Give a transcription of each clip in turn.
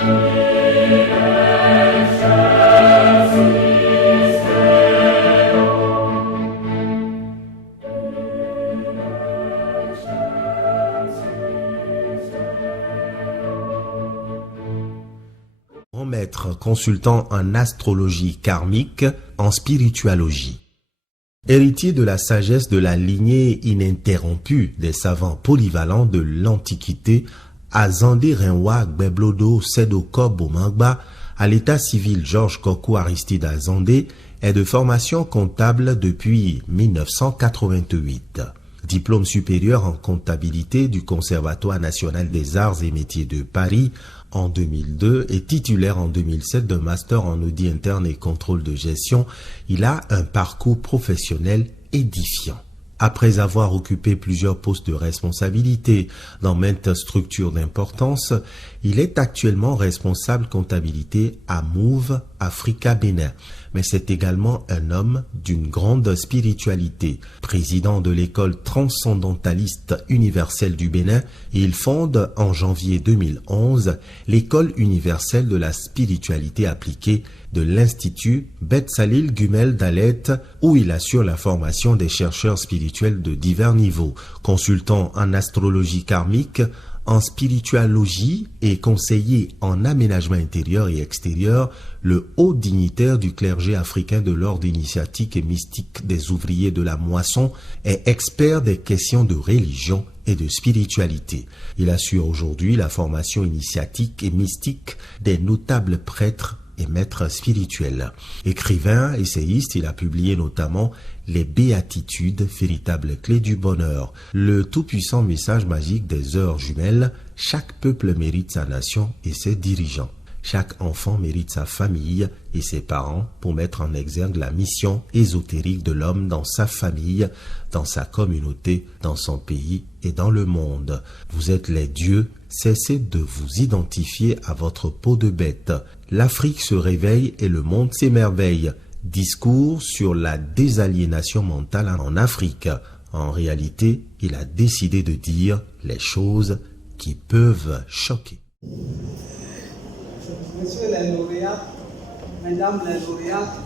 Maître consultant en astrologie karmique, en spiritualogie. Héritier de la sagesse de la lignée ininterrompue des savants polyvalents de l'Antiquité, Azandé Renwa Gbeblodo Sedokob Bomangba, à l'état civil Georges Kokou Aristide Azandé, est de formation comptable depuis 1988. Diplôme supérieur en comptabilité du Conservatoire national des arts et métiers de Paris en 2002 et titulaire en 2007 d'un master en audit interne et contrôle de gestion, il a un parcours professionnel édifiant. Après avoir occupé plusieurs postes de responsabilité dans maintes structures d'importance, il est actuellement responsable comptabilité à Move Africa Bénin. Mais c'est également un homme d'une grande spiritualité. Président de l'école transcendentaliste universelle du Bénin, il fonde en janvier 2011 l'école universelle de la spiritualité appliquée de l'Institut Betsalil Gumel Dalet, où il assure la formation des chercheurs spirituels de divers niveaux, consultant en astrologie karmique, en spiritualogie et conseiller en aménagement intérieur et extérieur, le haut dignitaire du clergé africain de l'ordre initiatique et mystique des ouvriers de la moisson est expert des questions de religion et de spiritualité. Il assure aujourd'hui la formation initiatique et mystique des notables prêtres et maître spirituel. Écrivain, essayiste, il a publié notamment Les Béatitudes, véritable clé du bonheur, le tout-puissant message magique des heures jumelles, chaque peuple mérite sa nation et ses dirigeants. Chaque enfant mérite sa famille et ses parents pour mettre en exergue la mission ésotérique de l'homme dans sa famille, dans sa communauté, dans son pays et dans le monde. Vous êtes les dieux, cessez de vous identifier à votre peau de bête. L'Afrique se réveille et le monde s'émerveille. Discours sur la désaliénation mentale en Afrique. En réalité, il a décidé de dire les choses qui peuvent choquer. Messieurs les lauréats, Mesdames les lauréates,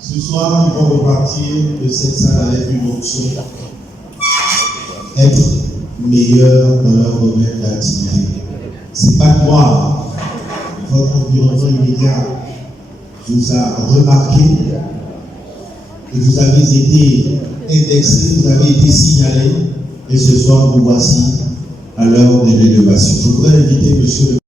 ce soir, nous vont repartir de cette salle avec une option. Être meilleur dans leur domaine d'activité. C'est pas noir. Votre environnement immédiat vous a remarqué et vous avez été indexé, vous avez été signalé. Et ce soir, vous voici à l'heure de l'élévation. Je voudrais inviter monsieur le...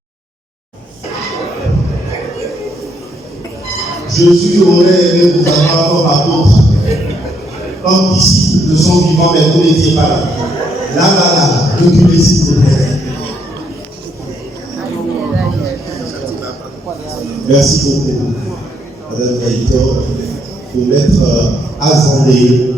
Jésus aurait aimé vous avoir comme apôtre, comme disciple de son vivant, mais vous n'étiez pas là. Là, occupez s'il vous plaît. Merci beaucoup, Madame Gaïtor, pour m'être Azandé.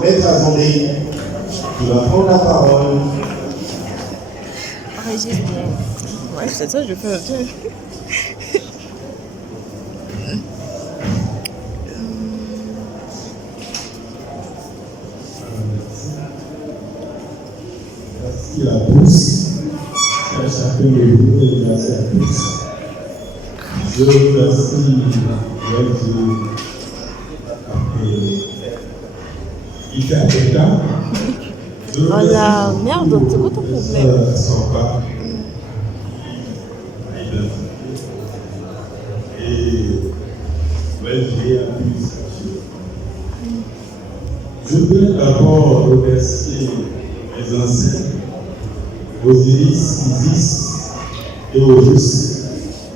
Maître Azandé, tu vas prendre la parole. Régis, ouais, c'est ça, je fais un peu. Merci à tous, à chacun de vous et merci à tous. Je remercie il fait un peu tard. Oh la merde, c'est quoi ton problème? Je veux d'abord remercier les ancêtres, Osiris, Isis et Horus,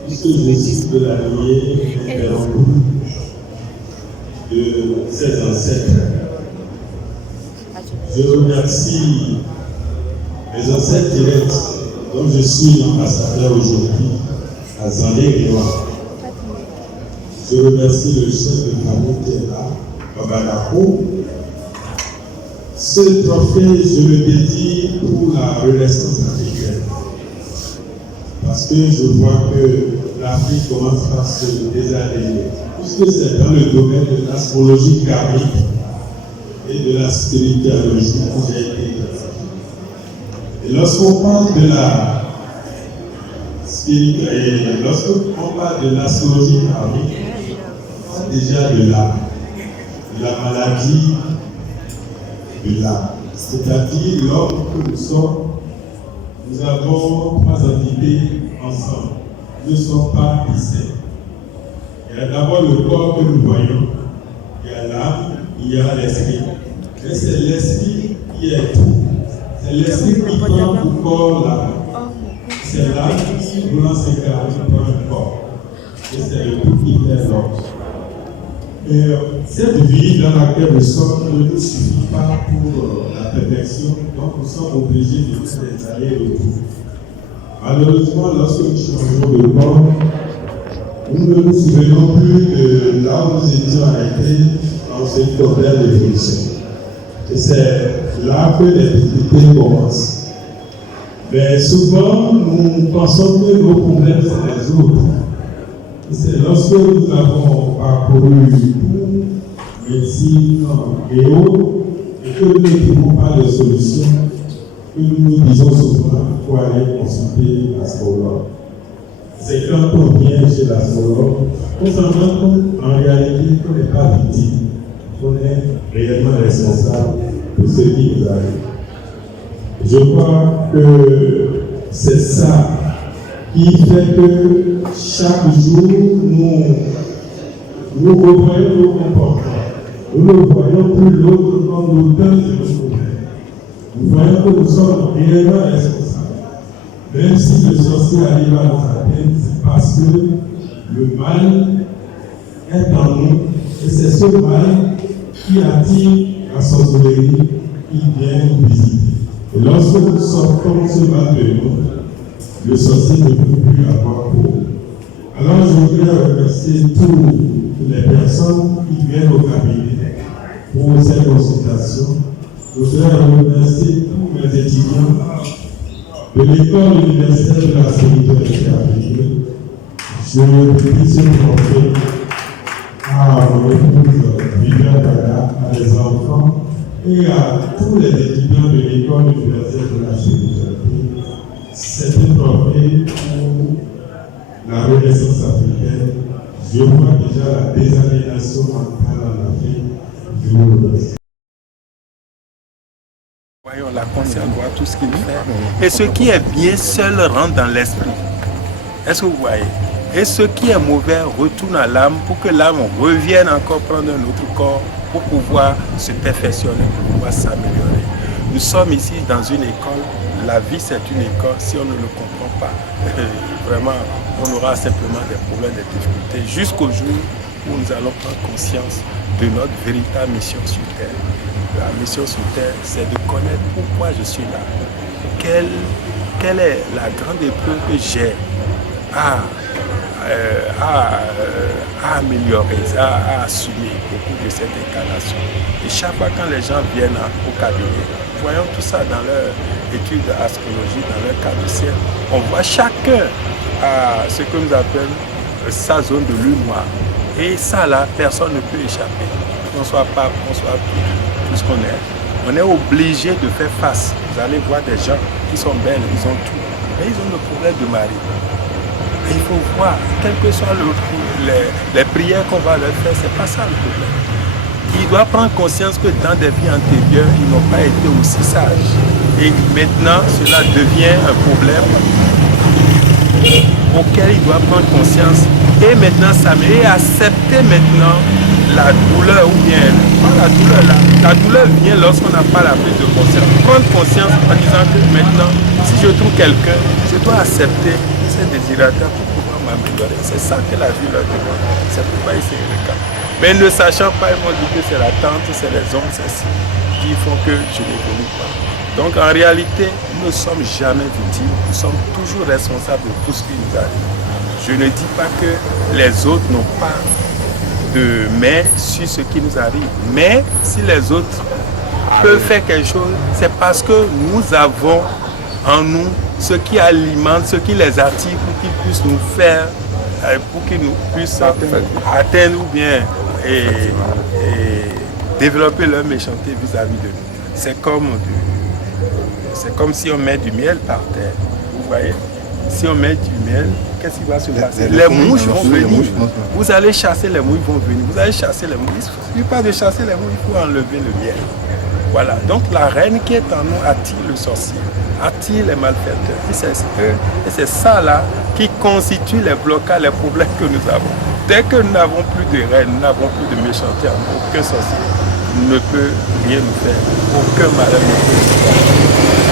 puisque je suis de la lignée de ces ancêtres. Je remercie mes ancêtres directs, dont je suis l'ambassadeur aujourd'hui, à Zandé Réwa. Je remercie le chef de famille qui est là, Babalako. Ce trophée, je le dédie pour la Renaissance africaine. parce que je vois que l'Afrique commence à se désagréger, puisque c'est dans le domaine de l'astrologie karmique et de la spiritualogie que j'ai été. Et lorsqu'on parle de la spiritualité, lorsqu'on parle de l'astrologie karmique, on parle déjà de la maladie de l'âme. C'est-à-dire, l'homme que nous sommes, nous avons trois entités ensemble. Nous ne sommes pas distincts. Il y a d'abord le corps que nous voyons, il y a l'âme, il y a l'esprit. Et c'est l'esprit qui est tout. C'est l'esprit qui prend pour corps l'âme. C'est l'âme qui voulant s'incarner dans le corps. Et c'est le tout qui fait l'homme. Et cette vie dans laquelle nous sommes ne nous suffit pas pour la perfection, donc nous sommes obligés de faire des allers-retours. Malheureusement, lorsque nous changeons de corps, nous ne nous souvenons plus de là où nous étions arrêtés dans cette première évolution. Et c'est là que les difficultés commencent. Mais souvent, nous pensons que nos problèmes sont les autres. Et c'est lorsque nous avons parcouru tout, médecine et autres, et que nous ne trouvons pas de solution, que nous disons souvent qu'il faut aller consulter l'astrologue. C'est quand on vient chez l'astrologue, on s'en rend compte en réalité qu'on n'est pas victime, qu'on est réellement responsable de ce qui nous arrive. Je crois que c'est ça qui fait que chaque jour, nous revoyons nos comportements. Nous ne voyons plus l'autre comme l'auteur de nos problèmes. Nous voyons que nous sommes réellement responsables. Même si le sorcier arrive à nous atteindre, c'est parce que le mal est en nous. Et c'est ce mal qui attire la sorcellerie qui vient nous visiter. Et lorsque nous sortons ce mal de nous, le sorcier ne peut plus avoir pour. Alors je voudrais remercier toutes les personnes qui viennent au cabinet pour ces consultations. Je voudrais remercier tous mes étudiants de l'école universitaire de la spiritualité africaine. Je prie ce prophète à mon épouse Viviane Dada, à les enfants et à tous les étudiants de l'école universitaire de la spiritualité. C'est un trophée pour la renaissance africaine. Je vois déjà la désaliénation mentale en Afrique. Je vous remercie. Voyons la conscience, voit tout ce qu'il fait. Et ce qui est bien seul rentre dans l'esprit. Est-ce que vous voyez? Et ce qui est mauvais retourne à l'âme pour que l'âme revienne encore prendre un autre corps pour pouvoir se perfectionner, pour pouvoir s'améliorer. Nous sommes ici dans une école. La vie, c'est une école. Si on ne le comprend pas, vraiment, on aura simplement des problèmes, des difficultés, jusqu'au jour où nous allons prendre conscience de notre véritable mission sur Terre. La mission sur Terre, c'est de connaître pourquoi je suis là. Quelle est la grande épreuve que j'ai à améliorer, à assumer au cours de cette incarnation. Et chaque fois quand les gens viennent au cabinet, voyons tout ça dans leur étude d'astrologie, dans leur cadre ciel, on voit chacun à ce que nous appelons sa zone de lune noire. Et ça là, personne ne peut échapper. Qu'on soit pas, qu'on soit tout ce qu'on est. On est obligé de faire face. Vous allez voir des gens qui sont belles, ils ont tout. Mais ils ont le problème de mari. Et il faut voir, quelles que soient les prières qu'on va leur faire, c'est pas ça le problème. Il doit prendre conscience que dans des vies antérieures, ils n'ont pas été aussi sages. Et maintenant, cela devient un problème auquel il doit prendre conscience. Et maintenant, et accepter maintenant la douleur, ou bien, pas la douleur, la douleur vient lorsqu'on n'a pas la prise de conscience. Prendre conscience en disant que maintenant, si je trouve quelqu'un, je dois accepter ces désirateurs pour pouvoir m'améliorer. C'est ça que la vie leur demande. C'est pourquoi ils se regardent. Mais ne sachant pas, ils vont dire que c'est la tante, c'est les hommes, c'est ci, qui font que je n'évolue pas. Donc en réalité, nous ne sommes jamais victimes, nous sommes toujours responsables de tout ce qui nous arrive. Je ne dis pas que les autres n'ont pas de main sur ce qui nous arrive. Mais si les autres peuvent faire quelque chose, c'est parce que nous avons en nous ce qui alimente, ce qui les attire pour qu'ils puissent nous faire, pour qu'ils nous puissent atteindre ou bien et développer leur méchanceté vis-à-vis de nous. C'est comme si on met du miel par terre. Vous voyez? Si on met du miel, qu'est-ce qui va se passer? Les mouches vont venir. Vous allez chasser les mouches, vont venir. Vous allez chasser les mouches. Il ne suffit pas de chasser les mouches, il faut enlever le miel. Voilà. Donc la reine qui est en nous attire le sorcier, attire les malfaiteurs. Et c'est ça là qui constitue les blocages, les problèmes que nous avons. Dès que nous n'avons plus de reine, nous n'avons plus de méchanceté, aucun sorcier ne peut rien nous faire. Aucun malheur ne peut nous faire.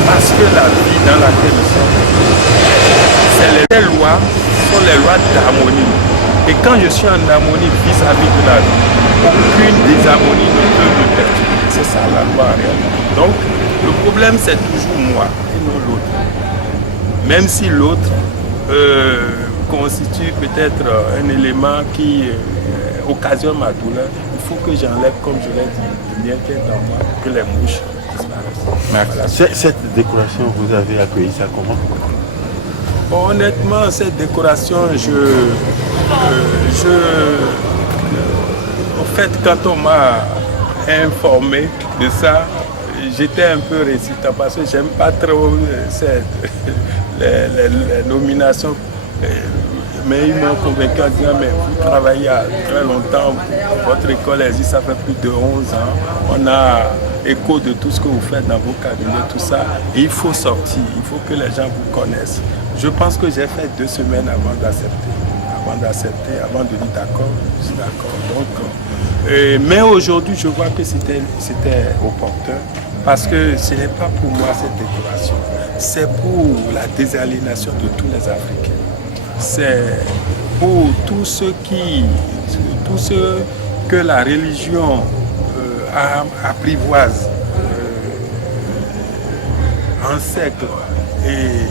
Parce que la vie dans laquelle nous sommes, les lois sont les lois d'harmonie. Et quand je suis en harmonie vis-à-vis de la vie, aucune désharmonie ne peut me perturber. C'est ça la loi réellement. Donc, le problème c'est toujours moi et non l'autre. Même si l'autre constitue peut-être un élément qui occasionne ma douleur, il faut que j'enlève, comme je l'ai dit, le bien qui est dans moi, que les mouches disparaissent. Voilà. Cette décoration, vous avez accueilli ça comment? Bon, honnêtement, cette décoration, au fait, quand on m'a informé de ça, j'étais un peu récitant parce que j'aime pas trop les nominations. Mais ils m'ont convaincu en disant, mais vous travaillez à très longtemps, votre école existe, ça fait plus de 11 ans, on a écho de tout ce que vous faites dans vos cabinets, tout ça, et il faut sortir, il faut que les gens vous connaissent. Je pense que j'ai fait 2 semaines avant d'accepter, avant de dire d'accord, je suis d'accord. Donc, mais aujourd'hui, je vois que c'était opportun, parce que ce n'est pas pour moi cette décoration, c'est pour la désaliénation de tous les Africains. C'est pour tous ceux que la religion apprivoise en siècle et,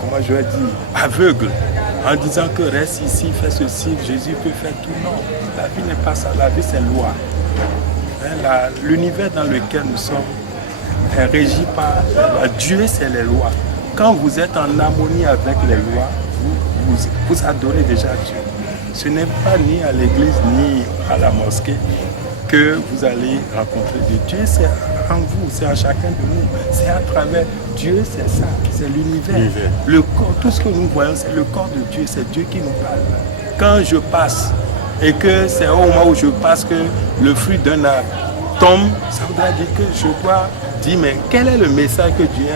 comment je vais dire, aveugle, en disant que reste ici, fais ceci, Jésus peut faire tout. Non, la vie n'est pas ça, la vie c'est loi. L'univers dans lequel nous sommes est régi par Dieu, c'est les lois. Quand vous êtes en harmonie avec les lois, vous adorez déjà Dieu. Ce n'est pas ni à l'église ni à la mosquée que vous allez rencontrer Dieu. Dieu, c'est en vous, c'est en chacun de nous. C'est à travers Dieu, c'est ça, c'est l'univers. Le corps, tout ce que nous voyons, c'est le corps de Dieu, c'est Dieu qui nous parle. Quand je passe et que c'est au moment où je passe que le fruit d'un arbre tombe, ça voudra dire que je dois dire, mais quel est le message que Dieu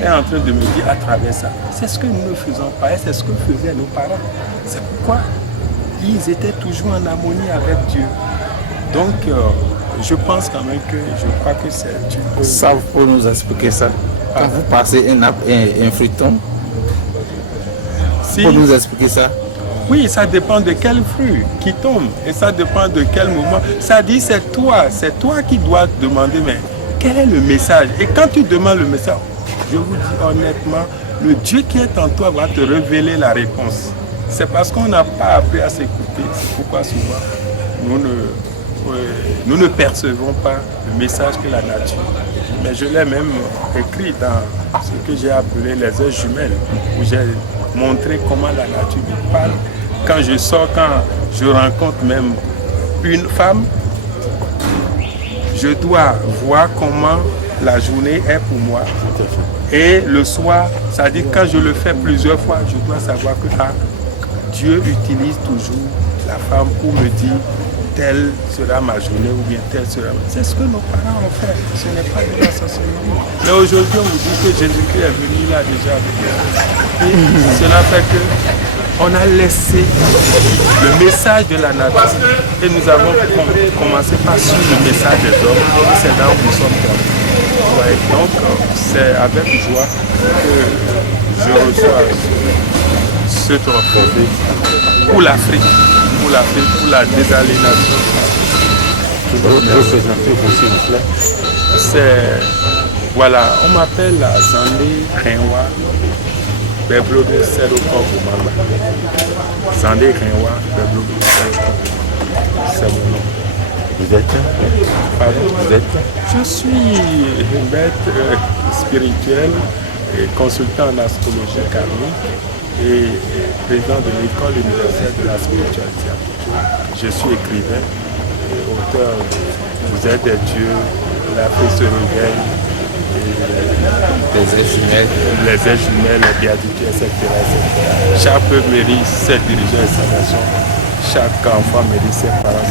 est en train de me dire à travers ça? C'est ce que nous ne faisons pas et c'est ce que faisaient nos parents. C'est pourquoi ils étaient toujours en harmonie avec Dieu. Donc, je pense quand même que je crois que c'est... Ça, vous pouvez nous expliquer ça? Quand vous passez un fruit tombe, si, pour nous expliquer ça? Oui, ça dépend de quel fruit qui tombe et ça dépend de quel moment. Ça dit c'est toi qui dois demander, mais quel est le message? Et quand tu demandes le message, je vous dis honnêtement, le Dieu qui est en toi va te révéler la réponse. C'est parce qu'on n'a pas appris à s'écouter. C'est pourquoi souvent nous ne percevons pas le message que la nature. Mais je l'ai même écrit dans ce que j'ai appelé les heures jumelles, où j'ai montré comment la nature me parle. Quand je sors, quand je rencontre même une femme, je dois voir comment la journée est pour moi. Et le soir, ça dit quand je le fais plusieurs fois, je dois savoir que Dieu utilise toujours la femme pour me dire telle sera ma journée ou bien telle sera ma... C'est ce que nos parents ont fait, ce n'est pas de la sorcellerie. Mais aujourd'hui, on vous dit que Jésus-Christ est venu là déjà avec nous. Et cela fait que on a laissé le message de la nature et nous avons commencé par suivre le message des hommes et c'est là où nous sommes tombés. Ouais, donc c'est avec joie que je reçois ce trophée pour l'Afrique, pour la désaliénation. C'est, voilà, on m'appelle Zandé Renwa Beblodo Seroko Mama. Zandé Renwa Beblodo Seroko. C'est mon nom. Vous êtes? Pardon, vous êtes? Je suis une bête spirituelle consultant en astrologie karmique et président de l'école universelle de la spiritualité. Je suis écrivain et auteur de Vous êtes des dieux, l'Afrique se réveille, Les êtres jumelles. les êtres jumelles, les béatitudes, etc., etc. Chaque peuple mérite ses dirigeants et sa nation. Chaque enfant mérite ses parents,